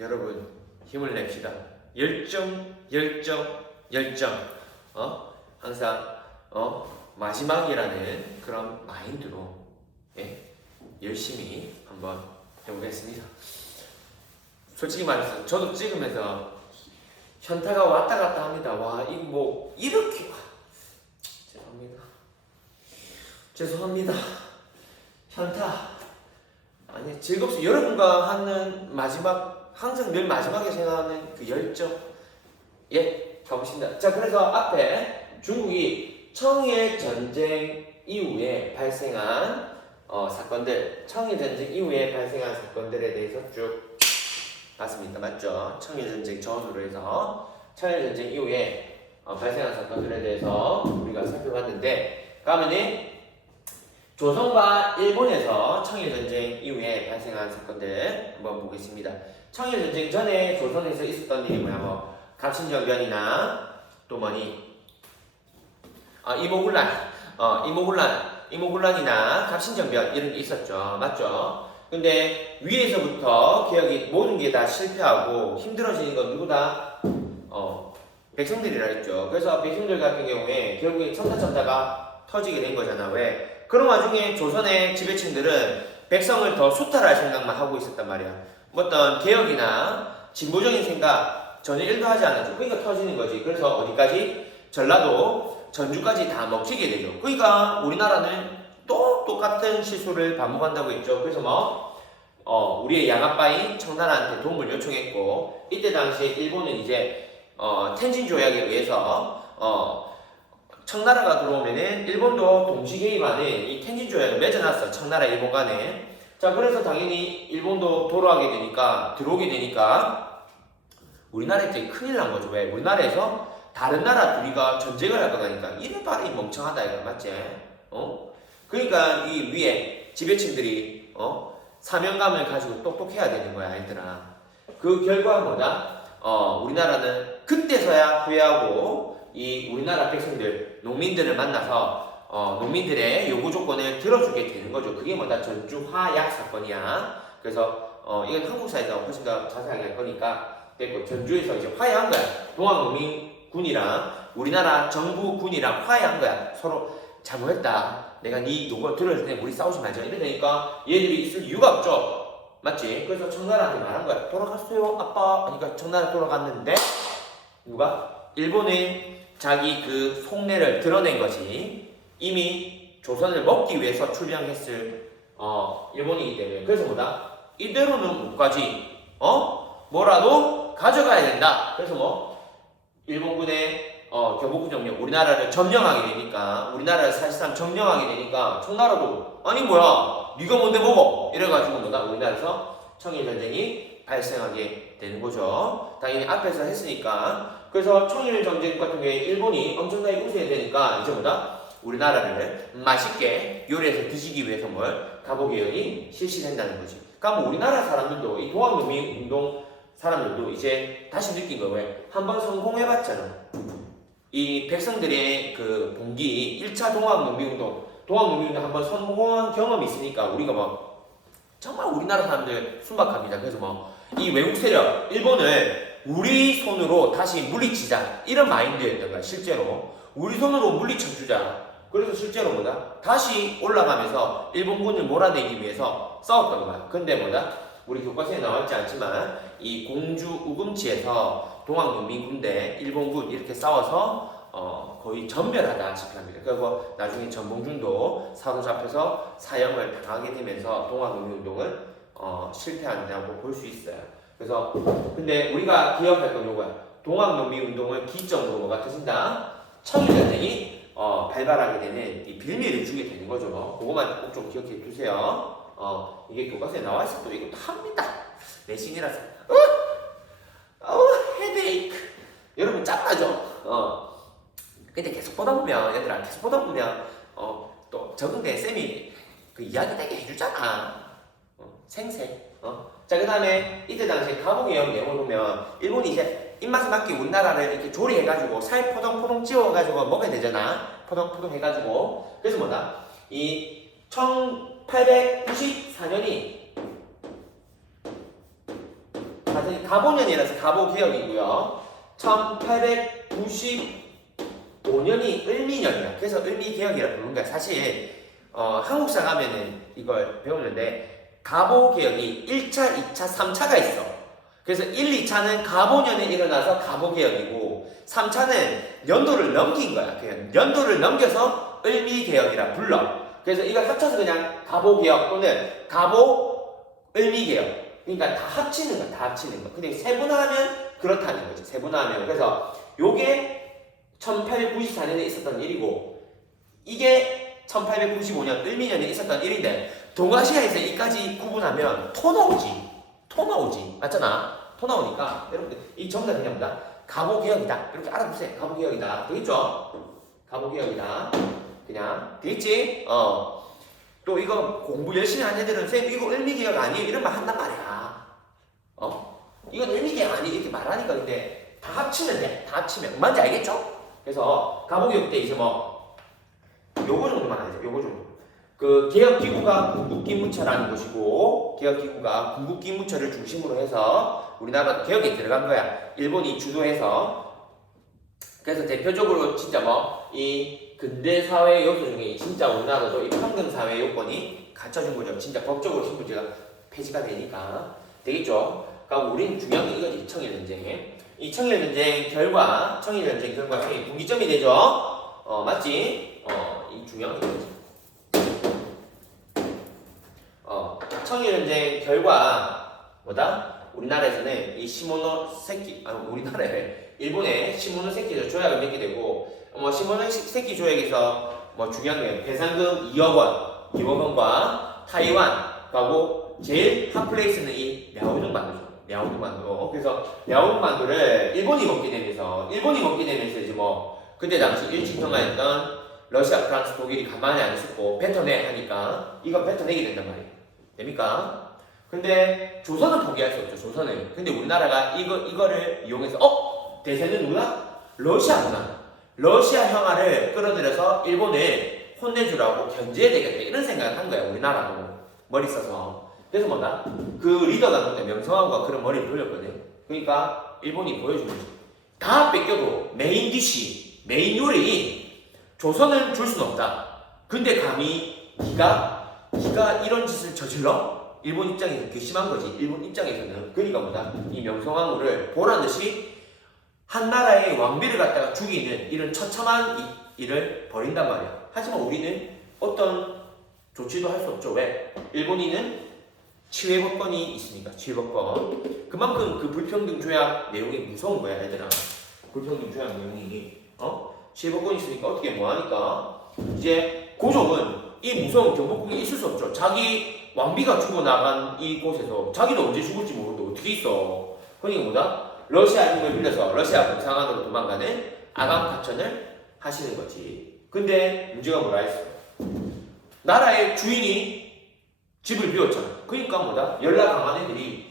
여러분 힘을 냅시다. 열정, 열정, 열정. 항상 마지막이라는 그런 마인드로 열심히 한번 해보겠습니다. 솔직히 말해서 저도 찍으면서 현타가 왔다 갔다 합니다. 와, 이거 뭐 이렇게 죄송합니다. 현타. 아니, 즐겁습니다. 여러분과 하는 마지막, 항상 늘 마지막에 생각하는 그 열정. 가보십니다. 자, 그래서 앞에 중국이 청일 전쟁 이후에 발생한 사건들, 청일 전쟁 이후에 발생한 사건들에 대해서 쭉 봤습니다. 맞죠? 청일 전쟁 전후로 해서 청일 전쟁 이후에 발생한 사건들에 대해서 우리가 살펴봤는데, 그러면은 조선과 일본에서 청일전쟁 이후에 발생한 사건들 한번 보겠습니다. 청일전쟁 전에 조선에서 있었던 일이 뭐야? 뭐 갑신정변이나 또 뭐니? 이모군란이나 갑신정변 이런 게 있었죠. 맞죠? 근데 위에서부터 개혁이 모든 게 다 실패하고 힘들어지는 건 누구다? 백성들이라 했죠. 그래서 백성들 같은 경우에 결국에 첨다가 터지게 된 거잖아. 왜? 그런 와중에 조선의 지배층들은 백성을 더 수탈할 생각만 하고 있었단 말이야. 어떤 개혁이나 진보적인 생각 전혀 일도 하지 않았죠. 그러니까 터지는 거지. 그래서 어디까지? 전라도, 전주까지 다 먹히게 되죠. 그러니까 우리나라는 또 똑같은 실수를 반복한다고 했죠. 그래서 우리의 양아빠인 청나라한테 도움을 요청했고, 이때 당시에 일본은 이제 텐진 조약에 의해서 청나라가 들어오면은 일본도 동시 개입하는 이 텐진 조약을 맺어놨어. 청나라 일본 간에. 자, 그래서 당연히 일본도 들어오게 되니까 우리나라에 되게 큰일 난 거죠. 왜? 우리나라에서 다른 나라 둘이가 전쟁을 할 거니까 이래 봐라 이 멍청하다 이거 맞지? 그러니까 이 위에 지배층들이 사명감을 가지고 똑똑해야 되는 거야, 얘들아. 그 결과는 뭐다? 우리나라는 그때서야 후회하고 이 우리나라 백성들, 농민들을 만나서 농민들의 요구 조건을 들어주게 되는 거죠. 그게 뭐다? 전주화약 사건이야. 그래서 이건 한국사에서 훨씬 더 자세하게 할 거니까 됐고, 전주에서 이제 화해한 거야. 동학농민군이랑 우리나라 정부군이랑 화해한 거야. 서로 잘못했다. 내가 네 요구 들어줄 때 우리 싸우지 말자. 이러니까 얘들이 있을 이유가 없죠. 맞지? 그래서 청나라한테 말한 거야. 돌아갔어요, 아빠. 그러니까 청나라 돌아갔는데 누가? 일본은 자기 그 속내를 드러낸 거지. 이미 조선을 먹기 위해서 출병했을 일본이기 때문에. 그래서 뭐다? 이대로는 못 가지. 뭐라도 가져가야 된다. 그래서 일본군의 경복궁 점령, 우리나라를 점령하게 되니까, 우리나라를 사실상 점령하게 되니까 청나라도 아니 뭐야 네가 뭔데 먹어 이래가지고 뭐다? 우리나라에서 청일전쟁이 발생하게 되는 거죠. 당연히 앞에서 했으니까. 그래서 청일전쟁 같은 경우에 일본이 엄청나게 우세해야 되니까 이제 뭐다? 우리나라를 맛있게 요리해서 드시기 위해서 갑오개혁이 실시된다는 거지. 그러니까 우리나라 사람들도, 이 동학농민운동 사람들도 이제 다시 느낀 거야. 왜? 한번 성공해봤잖아. 이 백성들의 그 봉기 1차 동학농민운동 한번 성공한 경험이 있으니까 우리가 정말 우리나라 사람들 순박합니다. 그래서 이 외국 세력 일본을 우리 손으로 다시 물리치자 이런 마인드였던 거야. 실제로 우리 손으로 물리쳐주자. 그래서 실제로 다시 올라가면서 일본군을 몰아내기 위해서 싸웠던 거야. 근데 우리 교과서에 나와있지 않지만 이 공주 우금치에서 동학농민군 대 일본군 이렇게 싸워서 거의 전멸하다시피 합니다. 그리고 나중에 전봉준도 사로잡혀서 사형을 당하게 되면서 동학농민운동을 실패한다고 볼 수 있어요. 그래서 근데 우리가 기억할 건 요거야. 동학농민운동을 기점으로 뭐가 터진다? 청일전쟁이 발발하게 되는 이 빌미를 주게 되는 거죠. 그거만 꼭 좀 기억해 두세요. 이게 교과서에 나와 있어. 또 이거 합니다. 내신이라서. 헤데이크. 여러분 짱나죠? 근데 계속 보다 보면 얘들아 계속 보다 보면 또 적응된 쌤이 그 이야기 되게 해주잖아. 생생. 자, 그 다음에 이때 당시에 갑오개혁 내용을 보면 일본이 이제 입맛에 맞게 우리나라를 이렇게 조리해가지고 살 포동포동 찌워가지고 먹어야 되잖아. 포동포동 해가지고. 그래서 이 1894년이 가보년이라서 가보개혁이고요. 1895년이 을미년이야. 그래서 을미개혁이라 부르는 거야. 사실 한국사 가면은 이걸 배우는데 가보개혁이 1차, 2차, 3차가 있어. 그래서 1, 2차는 가보년에 일어나서 가보개혁이고 3차는 연도를 넘긴 거야. 그냥 연도를 넘겨서 을미개혁이라 불러. 그래서 이걸 합쳐서 그냥 가보개혁 또는 가보을미개혁. 그러니까 다 합치는 거야. 다 합치는 거. 근데 세분화하면 그렇다는 거지. 세분화하면. 그래서 요게 1894년에 있었던 일이고 이게 1895년 을미년에 있었던 일인데 동아시아에서 이까지 구분하면 토 나오지. 토 나오지. 맞잖아. 토 나오니까 여러분들 이 전부 다 그냥 뭐다? 가보개혁이다. 이렇게 알아보세요. 가보개혁이다. 되겠죠? 가보개혁이다. 그냥 되겠지? 또 이거 공부 열심히 하는 애들은 쌤 이거 을미개혁 아니에요? 이런 말 한단 말이야. 이건 을미개혁 아니에요? 이렇게 말하니까 근데 다 합치면 돼. 다 합치면. 뭔지 알겠죠? 그래서 가보개혁 때 이제 뭐 요거 정도만 알죠. 요거 정도. 그 개혁기구가 궁극기무처라는 곳이고 개혁기구가 궁극기무처를 중심으로 해서 우리나라 개혁에 들어간 거야. 일본이 주도해서. 그래서 대표적으로 진짜 뭐 이 근대 사회 요소 중에 진짜 우리나라도 이 평등 사회 요건이 갖춰진 거죠. 진짜 법적으로 신분제가 폐지가 되니까 되겠죠. 그러니까 우린 중요한 게 이거지. 청일전쟁. 이 청일전쟁 결과 청일 분기점이 되죠. 맞지? 이 중요한 게 이거지. 청일전쟁 결과 뭐다? 우리나라에서는 이 시모노세키 우리나라에 일본의 시모노세키 조약을 맺게 되고 시모노세키 조약에서 뭐 중요한 게 배상금 2억 원과 타이완하고 제일 핫 플레이스는 이 랴오둥반도죠. 랴오둥반도. 그래서 랴오둥반도를 일본이 먹게 되면서 이제 뭐 그때 당시 일직평화였던 러시아, 프랑스, 독일이 가만히 안 있었고 뱉어내 하니까 이거 뱉어내게 된단 말이에요. 됩니까? 근데 조선은 포기할 수 없죠. 조선은. 근데 우리나라가 이거를 이용해서 대세는 누구야? 러시아구나. 러시아 형아를 끌어들여서 일본을 혼내주라고 견제해야 되겠다. 이런 생각을 한 거야. 우리나라도. 머리 써서. 그래서 뭐다? 그 리더가 누군데 명성황후가 그런 머리를 돌렸거든. 그러니까 일본이 보여주는 거지. 다 뺏겨도 메인 디시, 메인 요리 조선은 줄 수는 없다. 근데 감히 네가 이런 짓을 저질러? 일본 입장에서 괘씸한 거지. 일본 입장에서는. 그러니까 뭐다? 이 명성황후를 보란듯이 한 나라의 왕비를 갖다가 죽이는 이런 처참한 일을 벌인단 말이야. 하지만 우리는 어떤 조치도 할 수 없죠. 왜? 일본인은 치외법권이 있으니까. 치외법권. 그만큼 그 불평등 조약 내용이 무서운 거야, 얘들아. 불평등 조약 내용이. 치외법권이 있으니까 어떻게 뭐 하니까 이제 고종은 이 무서운 경복궁에 있을 수 없죠. 자기 왕비가 죽어나간 이곳에서 자기도 언제 죽을지 모르는데 어떻게 있어. 그러니까 뭐다? 러시아 힘을 빌려서 러시아 공산안으로 도망가는 아강파천을 하시는 거지. 근데 문제가 뭐라 했어? 나라의 주인이 집을 비웠잖아. 그러니까 뭐다? 연락 강한 애들이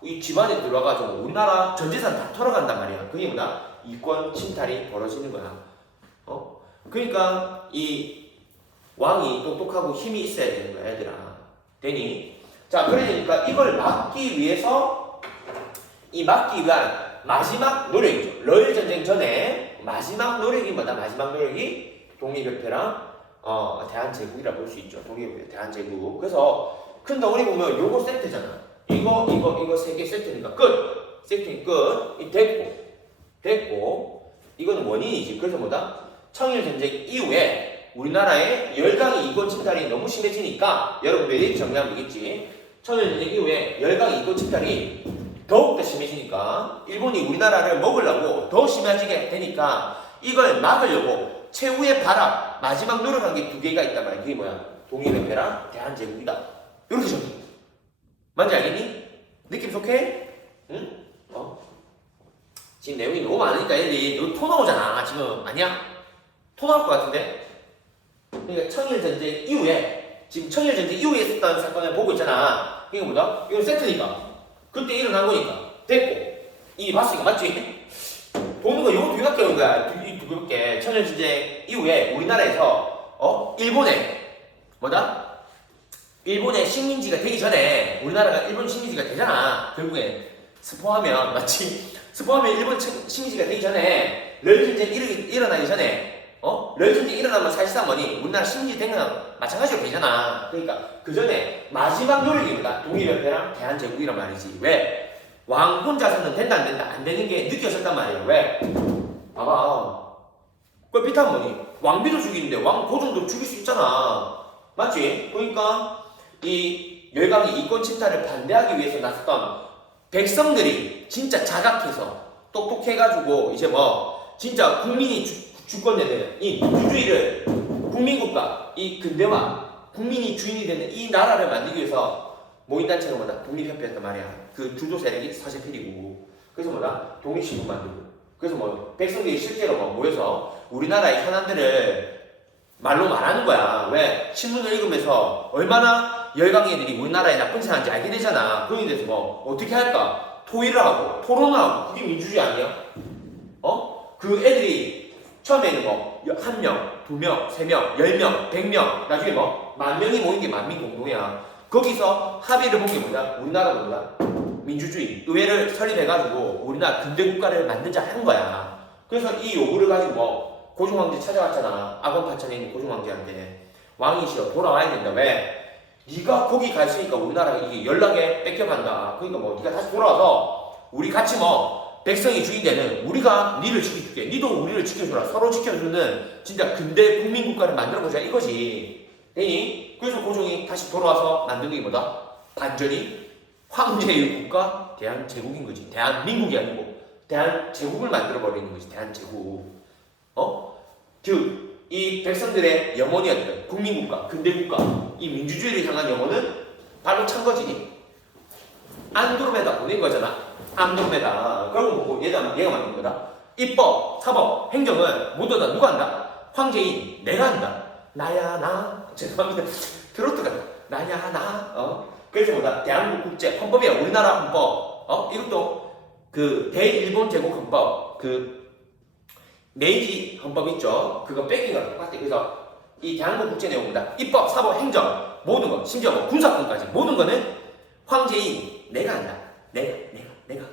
이 집안에 들어와가지고 우리나라 전 재산 다 털어간단 말이야. 그게 뭐다? 이권 침탈이 벌어지는 거야. 그러니까 이 왕이 똑똑하고 힘이 있어야 되는 거야, 얘들아. 되니? 자, 그러니까 이걸 막기 위한 마지막 노력이죠. 러일 전쟁 전에 마지막 노력이 뭐다? 마지막 노력이 독립협회랑 대한제국이라 볼 수 있죠. 독립협회, 대한제국. 그래서 큰 덩어리 보면 요거 세트잖아. 이거 세 개 세트니까 끝. 세트니 끝. 이 됐고 이거는 원인이지. 그래서 뭐다? 청일전쟁 이후에 우리나라의 열강의 이권 침탈이 너무 심해지니까 여러분들이 정리하면 되겠지. 청일전쟁 이후에 열강의 이권 침탈이 더욱더 심해지니까 일본이 우리나라를 먹으려고 더 심해지게 되니까 이걸 막으려고 최후의 바람, 마지막 노력한 게 두 개가 있단 말이야. 그게 뭐야? 독립협회랑 대한제국이다. 이렇게 정리. 뭔지 알겠니? 느낌 속해? 응? 지금 내용이 너무 많으니까 애들이 너 토 나오잖아. 지금 아니야? 토 나올 것 같은데? 그러니까 청일전쟁 이후에 지금 청일전쟁 이후에 있었던 사건을 보고 있잖아. 이게 뭐다? 이건 세트니까 그때 일어난 거니까 됐고 이미 봤으니까 맞지? 보는 거 요거 두 개밖에 없는 거야. 이 두 개밖에. 청일전쟁 이후에 우리나라에서 일본에 뭐다? 일본의 식민지가 되기 전에 우리나라가 일본 식민지가 되잖아. 결국에 스포하면 마치 스포하면 일본 식민지가 되기 전에 러일 전쟁 일어나기 전에 러일 전쟁 일어나면 사실상 뭐니 우리나라 식민지 된 거랑 마찬가지로 되잖아. 그러니까 그 전에 마지막 노력입니다. 독립협회랑 대한제국이란 말이지. 왜? 왕 혼자서는 된다 안 된다 안 되는 게 느껴졌단 말이에요. 왜? 봐봐. 꼴피타면 뭐니? 왕비도 죽이는데 왕 고종도 죽일 수 있잖아. 맞지? 그러니까 이 열강의 이권 침탈을 반대하기 위해서 나섰던 백성들이 진짜 자각해서 똑똑해가지고 이제 뭐 진짜 국민이 주권 되는 이 민주주의를 국민국가 이 근대화 국민이 주인이 되는 이 나라를 만들기 위해서 모임단체가 뭐다? 독립협회였단 말이야. 그 주도 세력이 서재필이고 그래서 뭐다? 독립신문 만들고 그래서 뭐 백성들이 실제로 뭐 모여서 우리나라의 현안들을 말로 말하는 거야. 왜? 신문을 읽으면서 얼마나 열강의 애들이 우리나라에 나쁜 짓 하는지 알게 되잖아. 그런 데 대해서 뭐 어떻게 할까? 토의를 하고 토론을 하고 그게 민주주의 아니야? 그 애들이 처음에는 뭐 1명, 2명, 3명, 10명, 100명 나중에 뭐 10,000명이 모인 게 만민공동이야. 거기서 합의를 본 게 뭐냐? 우리나라가 뭐냐? 민주주의 의회를 설립해가지고 우리나라 근대국가를 만들자 한 거야. 그래서 이 요구를 가지고 뭐 고종황제 찾아갔잖아. 악원파천에 있는 고종황제한테 왕이시여 돌아와야 된다. 왜? 네가 거기 가 있으니까 우리나라가 이게 연락에 뺏겨간다. 그러니까 뭐 네가 다시 돌아와서 우리 같이 뭐 백성이 주인 되는 우리가 니를 지켜줄게. 니도 우리를 지켜주라. 서로 지켜주는 진짜 근대 국민국가를 만들어보자 이거지. 되니? 그래서 고종이 다시 돌아와서 만든 게 뭐다? 반전이 황제의 국가 대한제국인 거지. 대한민국이 아니고 대한제국을 만들어버리는 거지. 대한제국. 즉 이 백성들의 염원이었던 국민국가, 근대국가, 이 민주주의를 향한 염원은 바로 찬 거지. 안드로메다 보낸 거잖아. 안드로메다. 그러고 뭐 얘가 만든 거다. 입법, 사법, 행정은 모두 다 누가 한다? 황제인 내가 한다. 나야 나. 죄송합니다. 트로트 같다. 나야 나. 그래서 뭐다? 대한민국 국제 헌법이야. 우리나라 헌법. 이것도 그 대일본 제국 헌법 그 메이지 헌법 있죠. 그거 뺏긴 거랑 똑같아. 그래서 이 대한민국 국제 내용보다 입법, 사법, 행정 모든 거 심지어 뭐 군사권까지 모든 거는 황제인 내가 한다. 내가.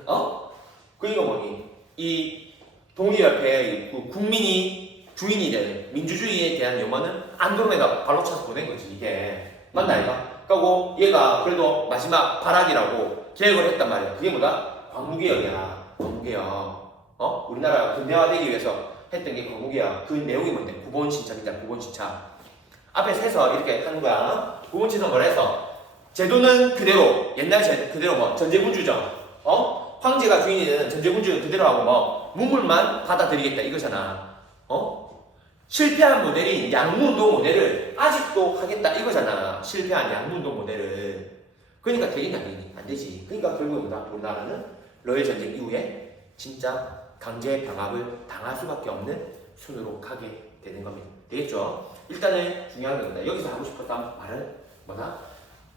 그러니까 뭐니? 이 독립협회의 국민이 주인이 되는 민주주의에 대한 염원은 안드로메다 발로 차서 보낸 거지. 이게 맞나 이가? 그리고 얘가 그래도 마지막 발악이라고 계획을 했단 말이야. 그게 뭐다? 광무개혁이야. 광무개혁. 우리나라가 근대화되기 위해서 했던 게 광무개혁. 그 내용이 뭔데? 구본신청이다. 구본신청. 앞에 세서 이렇게 하는 거야. 구본신청을 해서 제도는 그대로 옛날 제도 그대로 뭐 전제군주죠. 황제가 주인이 되는 전제군주 그대로 하고 뭐 문물만 받아들이겠다 이거잖아. 실패한 모델인 양문도 모델을 아직도 하겠다 이거잖아. 실패한 양문도 모델을. 그러니까 되겠냐 안 되지. 그러니까 결국은 우리나라는 러일 전쟁 이후에 진짜 강제 병합을 당할 수밖에 없는 순으로 가게 되는 겁니다. 되겠죠? 일단은 중요한 겁니다. 여기서 하고 싶었던 말은 뭐다?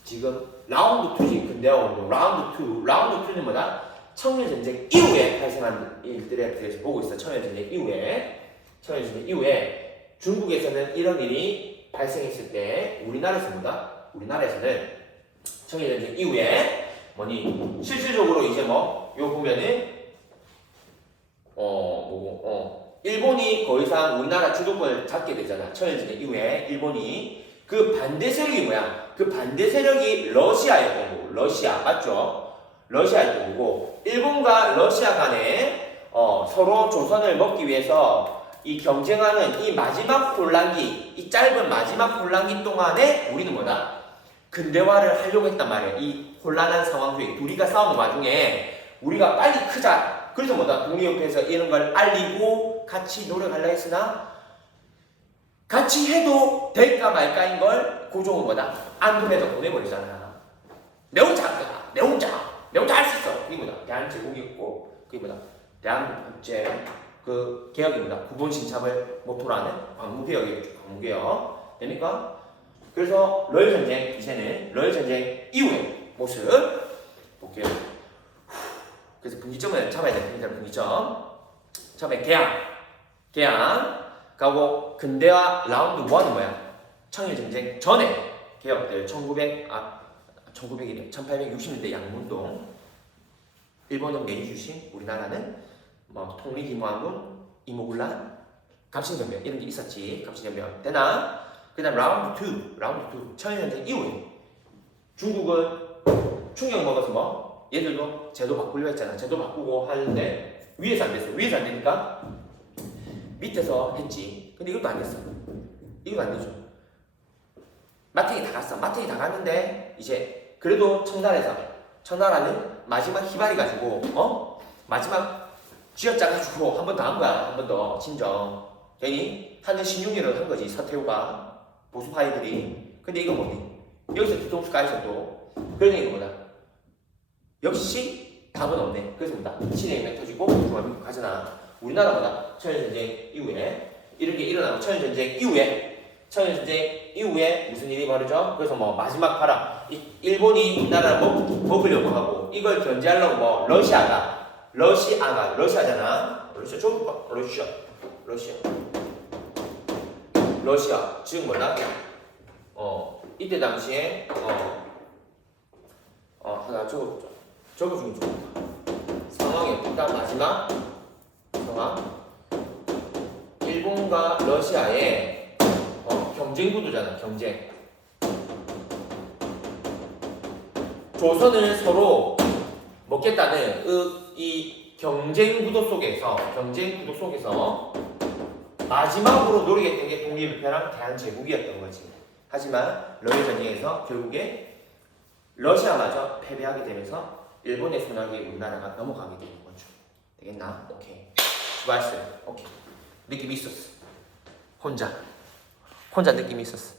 지금 라운드 2지 근대화 운동 라운드 2. 라운드 2는 뭐다? 청일전쟁 이후에 발생한 일들에 대해서 보고 있어. 청일전쟁 이후에 중국에서는 이런 일이 발생했을 때 우리나라에서 뭐다? 우리나라에서는 청일전쟁 이후에 뭐니 실질적으로 이제 뭐 요 보면은 일본이 더 이상 우리나라 주도권을 잡게 되잖아. 청일전쟁 이후에 일본이 그 반대 세력이 뭐야? 그 반대 세력이 러시아였던 거고. 러시아 맞죠? 러시아였던 거고 일본과 러시아 간에 서로 조선을 먹기 위해서 이 경쟁하는 이 마지막 혼란기, 이 짧은 마지막 혼란기 동안에 우리는 뭐다? 근대화를 하려고 했단 말이야. 이 혼란한 상황 속에 둘이가 싸우는 와중에 우리가 빨리 크자. 그래서 뭐다? 독립협회에서 이런 걸 알리고 같이 노력하려 했으나 같이 해도 될까 말까인 걸 고종은 뭐다? 안드로메다 보내버리잖아. 내 혼자 할 거야. 내 혼자 할 수 있어. 그게 뭐다? 대한제국이었고 그게 뭐다? 대한민국 국제 그 개혁이 뭐다? 구본신참을 모토로 하는 광무개혁이었죠. 광무개혁. 됩니까? 그래서 러일 전쟁 이제는 러일 전쟁 이후의 모습 볼게요. 그래서 분기점을 잡아야 됩니다. 분기점. 처음에 개항 가고 근대화 라운드 1은 뭐야? 청일전쟁 전에 개혁들 1900이래 1860년대 양문동 일본은 메이주신 우리나라는 뭐 통리기무한군 이모군란 갑신전면 이런 게 있었지. 갑신전면 되나? 그 다음 라운드 2 청일전쟁 이후에 중국은 충격 먹어서 뭐 얘들도 제도 바꾸려 했잖아. 제도 바꾸고 하는데 위에서 안 됐어. 위에서 안 되니까 밑에서 했지. 근데 이것도 안 됐어. 이것도 안 되죠. 마탱이 다 갔어. 마탱이 다 갔는데 이제 그래도 청나라는 마지막 희발이 가지고 마지막 쥐어짜가지고 한 번 더 한 거야. 한 번 더 진정. 괜히 하는 신용일을 한 거지. 서태후가 보수파이들이. 근데 이거 뭐니? 여기서 뒤통수 까이서 또 그러니 이거 뭐다? 역시 답은 없네. 그래서 뭐다? 신의 맹 터지고 중화민국 가잖아. 우리나라보다 청일전쟁 이후에 이런 게 일어나고 청일전쟁 이후에 무슨 일이 벌어져? 그래서 뭐 마지막 봐라. 일본이 우리나라를 먹으려고 하고 이걸 견제하려고 뭐 러시아잖아. 러시아 지금 뭐다? 이때 당시에 하나 적어주면 좋겠다. 상황이 일단 마지막 상황 일본과 러시아의 경쟁 구도잖아. 경쟁. 조선을 서로 먹겠다는 이 경쟁 구도 속에서 마지막으로 노리겠던 게 독립유폐랑 대한제국이었던 거지. 하지만 러일 전쟁에서 결국에 러시아마저 패배하게 되면서 일본의 손아귀에 우리나라가 넘어가게 되는 거죠. 되겠나? 오케이. 수고했어요. 오케이. 느낌이 있었어. 혼자 느낌이 있었어.